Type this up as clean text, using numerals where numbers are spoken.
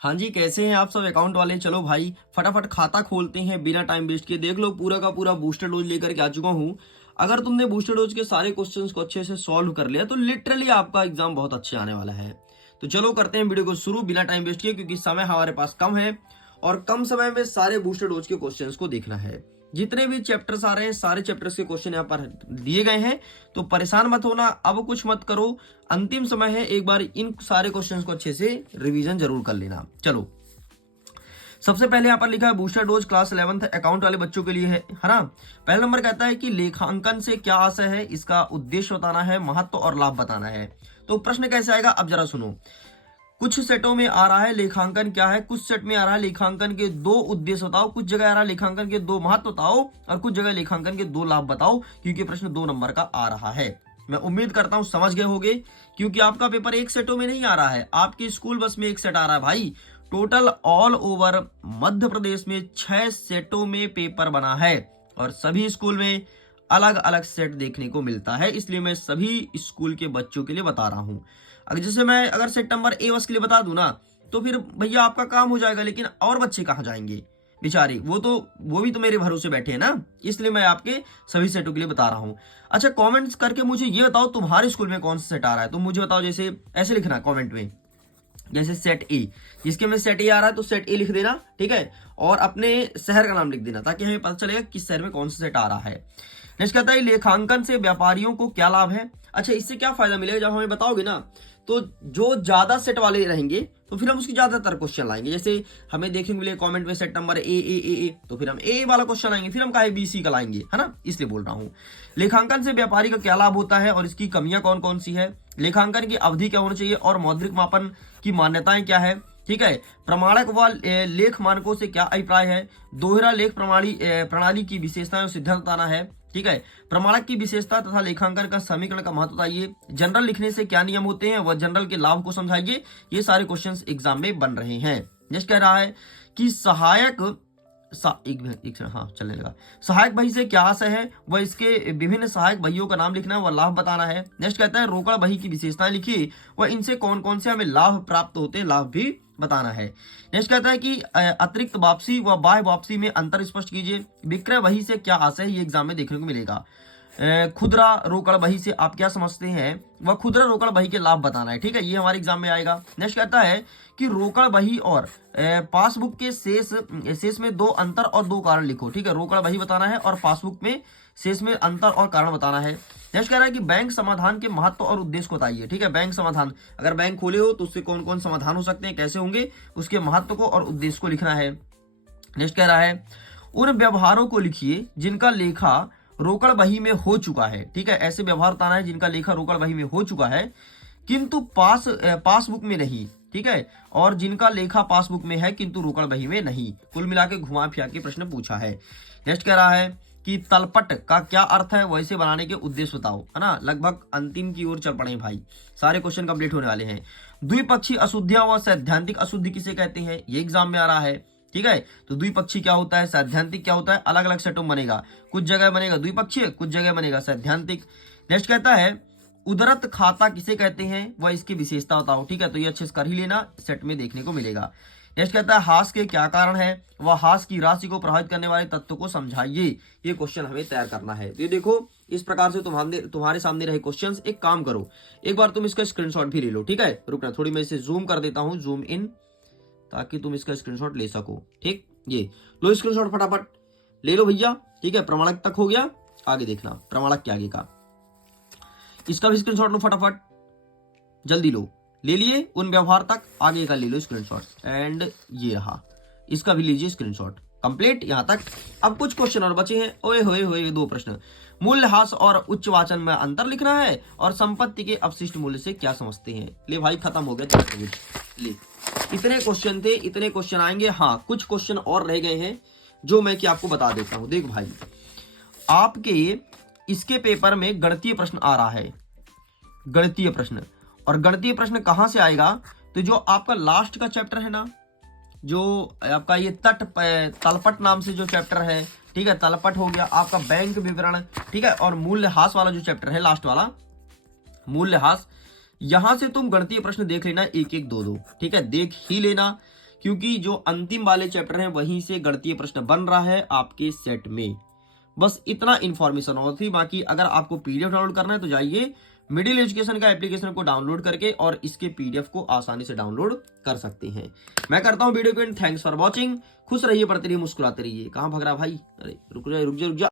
हाँ जी, कैसे हैं आप सब अकाउंट वाले। चलो भाई फटाफट खाता खोलते हैं बिना टाइम वेस्ट किए। देख लो पूरा का पूरा बूस्टर डोज लेकर के आ चुका हूँ। अगर तुमने बूस्टर डोज के सारे क्वेश्चंस को अच्छे से सॉल्व कर लिया तो लिटरली आपका एग्जाम बहुत अच्छे आने वाला है। तो चलो करते हैं वीडियो को शुरू बिना टाइम वेस्ट किए, क्योंकि समय हमारे पास कम है और कम समय में सारे बूस्टर डोज के क्वेश्चन को देखना है। जितने भी चैप्टर्स आ रहे हैं सारे चैप्टर्स के क्वेश्चन यहाँ पर दिए गए हैं, तो परेशान मत होना, अब कुछ मत करो। अंतिम समय है, एक बार इन सारे क्वेश्चंस को अच्छे से रिवीजन जरूर कर लेना। चलो, सबसे पहले यहाँ पर लिखा है booster dose class 11th account वाले बच्चों के लिए है ना। पहला नंबर कहता है कि लेखांकन से क्या आशय है, इसका उद्देश्य बताना है, महत्व और लाभ बताना है। तो प्रश्न कैसे आएगा अब जरा सुनो। कुछ सेटों में आ रहा है लेखांकन क्या है, कुछ सेट में आ रहा है लेखांकन के दो उद्देश्य बताओ, कुछ जगह आ रहा है लेखांकन के दो महत्व बताओ और कुछ जगह लेखांकन के दो लाभ बताओ, क्योंकि प्रश्न 2 नंबर का आ रहा है। मैं उम्मीद करता हूं समझ गए होंगे, क्योंकि आपका पेपर एक सेटों में नहीं आ रहा है, आपकी स्कूल बस में एक सेट आ रहा है भाई। Total all over Madhya Pradesh में 6 सेटों में पेपर बना है और सभी स्कूल में अलग अलग सेट देखने को मिलता है, इसलिए मैं सभी स्कूल के बच्चों के लिए बता रहा हूं। अगर जैसे मैं अगर सेट नंबर ए बस के लिए बता दूं ना, तो फिर भैया आपका काम हो जाएगा, लेकिन और बच्चे कहाँ जाएंगे बेचारे, वो भी तो मेरे भरोसे बैठे हैं ना, इसलिए मैं आपके सभी सेटों के लिए बता रहा हूं। अच्छा, कमेंट्स करके मुझे ये बताओ तुम्हारे स्कूल में कौन सा सेट आ रहा है, तुम मुझे बताओ। जैसे ऐसे लिखना कमेंट में, जैसे सेट ए, जिसके में सेट ए आ रहा है तो सेट ए लिख देना, ठीक है, और अपने शहर का नाम लिख देना, ताकि हमें पता चलेगा किस शहर में कौन सा सेट आ रहा है। नेक्स्ट कहता है लेखांकन से व्यापारियों को क्या लाभ है। अच्छा, इससे क्या फायदा मिलेगा, जब हमें बताओगे ना, तो जो ज्यादा सेट वाले रहेंगे तो फिर हम उसकी ज्यादातर क्वेश्चन लाएंगे। जैसे हमें देखेंगे मिले कमेंट में सेट नंबर ए, तो फिर हम ए वाला क्वेश्चन लाएंगे, फिर हम कहे बी सी का लाएंगे, है ना, इसलिए बोल रहा हूं। लेखांकन से व्यापारी का क्या लाभ होता है और इसकी कमियां कौन कौन सी है, लेखांकन की अवधि क्या होनी चाहिए और मौद्रिक मापन की मान्यताएं क्या है, ठीक है, प्रमाणक व लेख मानकों से क्या अभिप्राय है, दोहरा लेख प्रणाली की विशेषताएं और सिद्धांत बताना है, ठीक है, प्रमाणक की विशेषता तथा लेखांकन का समीकरण का महत्व बताइए, जनरल लिखने से क्या नियम होते हैं व जनरल के लाभ को समझाइए। ये सारे क्वेश्चंस एग्जाम में बन रहे हैं। नेक्स्ट कह रहा है कि चलने लगा। सहायक बही से क्या आशय है वह इसके विभिन्न सहायक बहियों का नाम लिखना व लाभ बताना है। नेक्स्ट कहता है रोकड़ बही की विशेषताएं लिखिए व इनसे कौन कौन से हमें लाभ प्राप्त होते हैं, लाभ भी बताना है। नेक्स्ट कहता है कि अतिरिक्त वापसी व बाह्य वापसी में अंतर स्पष्ट कीजिए। विक्रय बही से क्या आशय है, ये एग्जाम में देखने को मिलेगा। खुदरा रोकड़ बही से आप क्या समझते हैं, वह खुदरा रोकड़ बही के लाभ बताना है, ठीक है, ये हमारे एग्जाम में आएगा। नेक्स्ट कहता है कि रोकड़ बही और पासबुक के शेष में दो अंतर और दो कारण लिखो, ठीक है, रोकड़ बही बताना है और पासबुक में शेष में अंतर और कारण बताना है। नेक्स्ट कह रहा है कि बैंक समाधान के महत्व और उद्देश्य को बताइए, ठीक है, बैंक समाधान, अगर बैंक खोले हो तो उससे कौन कौन समाधान हो सकते हैं, कैसे होंगे, उसके महत्व को और उद्देश्य को लिखना है। नेक्स्ट कह रहा है उन व्यवहारों को लिखिए जिनका लेखा रोकड़ बही में हो चुका है, ठीक है, ऐसे व्यवहार बताना है जिनका लेखा रोकड़ बही में हो चुका है किंतु पासबुक में नहीं, ठीक है, और जिनका लेखा पासबुक में है किंतु रोकड़ बही में नहीं। कुल मिला के घुमा फिरा के प्रश्न पूछा है। नेक्स्ट कह रहा है कि तलपट का क्या अर्थ है, वैसे बनाने के उद्देश्य बताओ, है ना, लगभग अंतिम की ओर चल पड़े भाई, सारे क्वेश्चन कंप्लीट होने वाले हैं। द्विपक्षीय अशुद्धियां व सैद्धांतिक अशुद्धि किसे कहते हैं, ये एग्जाम में आ रहा है, ठीक है। तो द्विपक्षीय क्या होता है, सैद्धांतिक क्या होता है, अलग अलग सेटों में बनेगा, कुछ जगह बनेगा द्विपक्षीय, कुछ जगह बनेगा सैद्धांतिक। नेक्स्ट कहता है उदरत खाता किसे कहते हैं, वह इसकी विशेषता बताओ, ठीक है, तो ये अच्छे से कर ही लेना, सेट में देखने को मिलेगा। नेक्स्ट कहता है हास के क्या कारण है, वह हास की राशि को प्रभावित करने वाले तत्व को समझाइए। ये क्वेश्चन हमें तैयार करना है। तो ये देखो इस प्रकार से तुम्हारे सामने रहे क्वेश्चंस। एक काम करो, एक बार तुम इसका स्क्रीनशॉट भी ले लो, ठीक है, रुकना थोड़ी मैं इसे जूम कर देता हूं, जूम इन, ताकि तुम इसका स्क्रीनशॉट ले सको, ठीक, ये लो स्क्रीनशॉट फटाफट ले लो भैया, ठीक है, प्रमाणक तक हो गया, आगे देखना प्रमाणक के आगे का, इसका भी स्क्रीनशॉट लो फटाफट, जल्दी लो, ले लिए, उन व्यवहार तक आगे का ले लो स्क्रीनशॉट, एंड ये रहा, इसका भी लीजिए स्क्रीनशॉट, कंप्लीट यहां तक। अब कुछ क्वेश्चन और बचे हैं, ओए होए होए, 2 प्रश्न। मूल्यह्रास और उच्च वाचन में अंतर लिखना है और संपत्ति के अवशिष्ट मूल्य से क्या समझते हैं। ले भाई खत्म हो गया ले, इतने क्वेश्चन थे, इतने क्वेश्चन आएंगे। हाँ, कुछ क्वेश्चन और रह गए हैं जो मैं कि आपको बता देता हूं। देख भाई, आपके इसके पेपर में गणितीय प्रश्न आ रहा है, गणितीय प्रश्न, और गणितीय प्रश्न कहां से आएगा, तो जो आपका लास्ट का चैप्टर है ना, जो आपका ये तलपट नाम से जो चैप्टर है, ठीक है, तलपट हो गया आपका, बैंक विवरण, ठीक है, और मूल्यह्रास वाला जो चैप्टर है लास्ट वाला मूल्यह्रास, यहां से तुम गणितीय प्रश्न देख लेना, एक एक दो दो, ठीक है, देख ही लेना, क्योंकि जो अंतिम वाले चैप्टर हैं वहीं से गणितीय प्रश्न बन रहा है आपके सेट में। बस इतना इंफॉर्मेशन और थी। बाकी अगर आपको पीडीएफ डाउनलोड करना है तो जाइए मिडिल एजुकेशन का एप्लीकेशन को डाउनलोड करके और इसके पीडीएफ को आसानी से डाउनलोड कर सकते हैं। मैं करता हूं वीडियो को एंड। Thanks for watching. खुश रहिए, पढ़ते रहिए, मुस्कुराते रहिए। कहां भाग रहा भाई? अरे रुक जा।